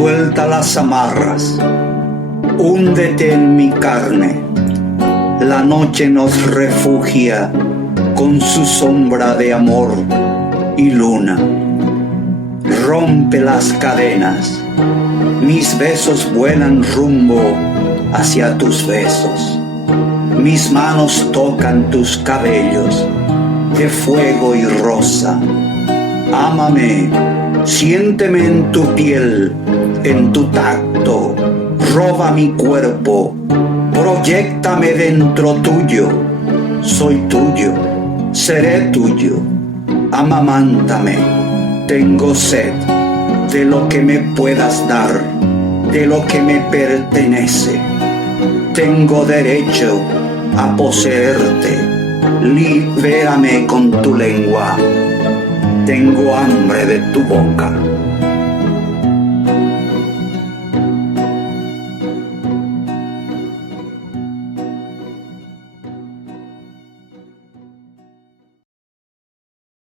Suelta las amarras, húndete en mi carne. La noche nos refugia con su sombra de amor y luna. Rompe las cadenas, mis besos vuelan rumbo hacia tus besos. Mis manos tocan tus cabellos de fuego y rosa. Ámame, siénteme en tu piel, en tu tacto, roba mi cuerpo, proyéctame dentro tuyo. Soy tuyo, seré tuyo, amamántame, tengo sed de lo que me puedas dar, de lo que me pertenece. Tengo derecho a poseerte, libérame con tu lengua. Tengo hambre de tu boca.